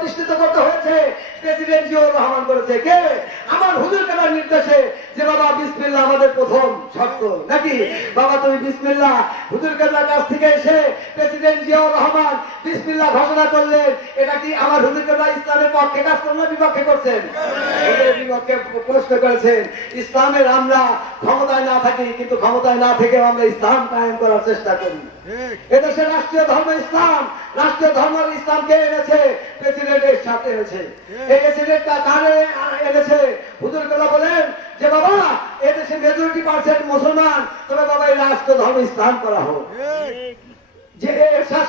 প্রতিষ্ঠিত করতে হয়েছে, প্রেসিডেন্ট জিয়াউর রহমান করেছে কে? আমার হুজুর কেনার নির্দেশে যে বাবা বিসমিল্লাহ আমাদের প্রথম শর্ত নাকি? বাবা তুমি বিসমিল্লাহ। হুজুর কাটার কাছ থেকে এসে প্রেসিডেন্ট জিয়াউর রহমান বিসমিল্লাহ ঘোষণা করলেন। এটা কি আমার হুজুর কাটা ইসলামের পক্ষে কাজ করলেন না বিপক্ষে করছেন? বিপক্ষে প্রশ্ন করেছেন ইসলামের আমরা ক্ষমতায় না থাকি কিন্তু ক্ষমতায় না থেকে আমরা ইসলাম কায়েম করার চেষ্টা করি। এদেশের রাষ্ট্রীয় ধর্ম ইসলাম। রাষ্ট্রীয় ধর্ম ইসলামকে এনেছে? প্রেসিডেন্টের সাথে এনেছে। এই প্রেসিডেন্ট কারে এনেছে? হুজুর কথা বলেন যে বাবা এদেশে মেজরিটি পার্সেন্ট মুসলমান। তবে বাবা, এই রাষ্ট্র ধর্ম স্থান করা হোক। যে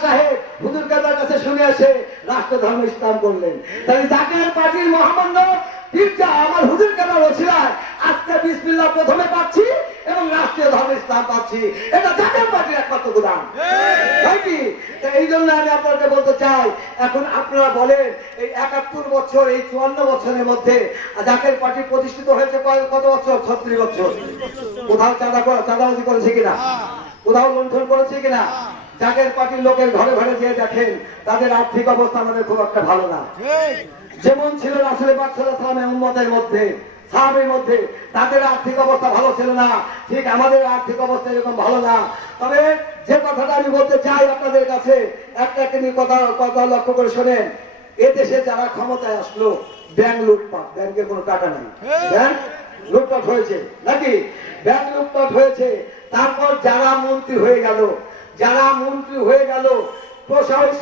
সাহেব হুজুর কাদার কাছে শুনে আসে রাষ্ট্র ধর্ম ইসলাম করলেন। তাই জাকের পার্টির মহামান্য আমার হুজুর কাদার ওছিলায় আজকে বিসমিল্লাহ প্রথমে পাচ্ছি এবং রাষ্ট্রীয় ধর্ম ইসলাম পাচ্ছি এটা জাকের পার্টির একমাত্র গুদাম কি? এই জন্য আমি আপনাকে বলতে চাই এখন আপনারা বলেন এই একাত্তর বছর এই চুয়ান্ন বছরের মধ্যে জাকের পার্টি প্রতিষ্ঠিত হয়েছে কত বছর? ছত্রিশ বছর। কোথাও চাঁদা চাঁদাবাজি করেছে কিনা? কোথাও লুণ্ঠন করেছে কিনা? জাকের পার্টির লোকের ঘরে ঘরে যেয়ে দেখেন তাদের আর্থিক অবস্থা আমাদের খুব একটা ভালো না। যেমন ছিল রাসুলের বাদশালামের উন্মতের মধ্যে সাহাবের মধ্যে, তাদের আর্থিক অবস্থা ভালো ছিল না। ঠিক আমাদের আর্থিক অবস্থা এরকম ভালো না। তবে যে কথাটা আমি বলতে চাই আপনাদের কাছে, একটা একটা কথা কথা লক্ষ্য করে শোনেন। এদেশে যারা ক্ষমতায় আসলো, ব্যাংক লুটপাট, ব্যাংকের কোনো টাকা নাই। ব্যাংক লুটপাট হয়েছে, নাকি? ব্যাংক লুটপাট হয়েছে। তারপর যারা মন্ত্রী হয়ে গেল, যারা মন্ত্রী হয়ে গেল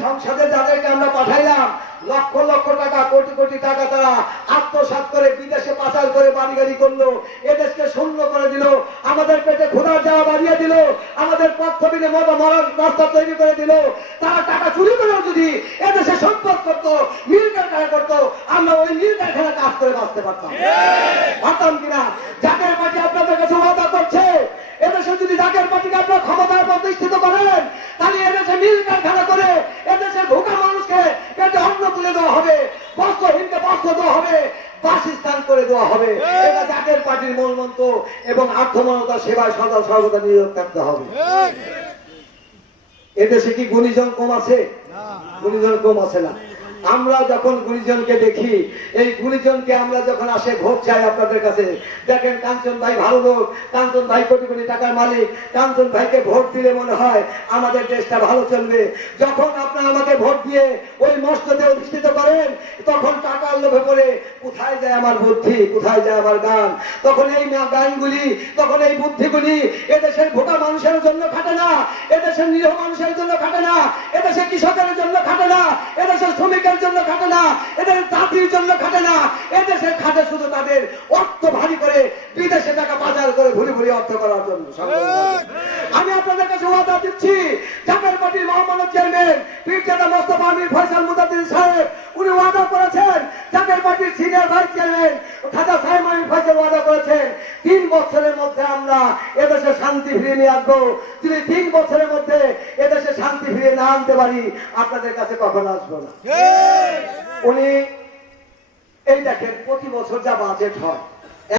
সংসদে যাদেরকে আমরা পাঠাইলাম, লক্ষ লক্ষ টাকা, কোটি কোটি টাকা তারা আত্মসাৎ করে বিদেশে পাচার করে বাড়ি গাড়ি করল, এদেশকে শূন্য করে দিল, আমাদের পেটে ক্ষুধার যাওয়া বাড়িয়ে দিল, আমাদের মরা মরার রাস্তা তৈরি করে দিল, তারা টাকা চুরি করেও যদি এদেশে সম্পদ করতো, মিল কারখানা করতো, আমরা ওই মিল কারখানা কাজ করে বাঁচতে পারতাম। পারতাম কিনা জাকের পার্টি আপনাদের কাছে ওয়াদা করছে, এদেশে যদি জাকের পার্টিকে আপনার ক্ষমতায় প্রতিষ্ঠিত করেন মিল কারখানা করে এদেশের ভোকা মানুষকে পেটে অন্ন তুলে দেওয়া হবে বস্ত্রহীনকে বস্ত্র দেওয়া হবে বাসস্থান করে দেওয়া হবে। এটা জাকের পার্টির মূল মন্ত্র এবং আত্মমানতা সেবায় সদা সর্বদা নিয়োগ থাকতে হবে। এদেশে কি গুণীজন কম আছে? গুণীজন কম আছে না। আমরা যখন গুণীজনকে দেখি, এই গুণীজনকে আমরা যখন আসে, ভোট চাই আপনাদের কাছে। দেখেন, কাঞ্চন ভাই ভালো লোক। কাঞ্চন ভাই কোটি কোটি টাকার মালিক। কাঞ্চন ভাইকে ভোট দিলে মনে হয় আমাদের দেশটা ভালো চলবে। যখন আপনারা আমাকে ভোট দিয়ে ওই মস্ততে অধিষ্ঠিত করেন, তখন টাকার লোভে পড়ে, কোথায় যায় আমার বুদ্ধি? কোথায় যায় আমার গান তখন এই গানগুলি তখন এই বুদ্ধিগুলি এদেশের ভোটা মানুষের জন্য খাটে না। এদেশের জন্য খাটে না এদেশের শ্রমিকের জন্য খাটে না, এদের জাতির জন্য খাটে না, এদেশের খাটে শুধু তাদের অর্থ ভারী করে বিদেশে টাকা পাচার করে ঘুরে ঘুরে অর্থ করার জন্য। আমি আপনাদের কাছে ওয়াদা দিচ্ছি সাহেব, উনি ওয়াদা করেছেন, জাকের পার্টির সিনিয়র ভাইস চেয়ারম্যান করেছেন। বছরের মধ্যে আমরা এদেশে শান্তি ফিরিয়ে নিয়ে আসব। যদি তিন বছরের মধ্যে এদেশে শান্তি ফিরিয়ে না আনতে পারি আপনাদের কাছে কখন আসব না। উনি এই দেখেন প্রতি বছর যা বাজেট হয়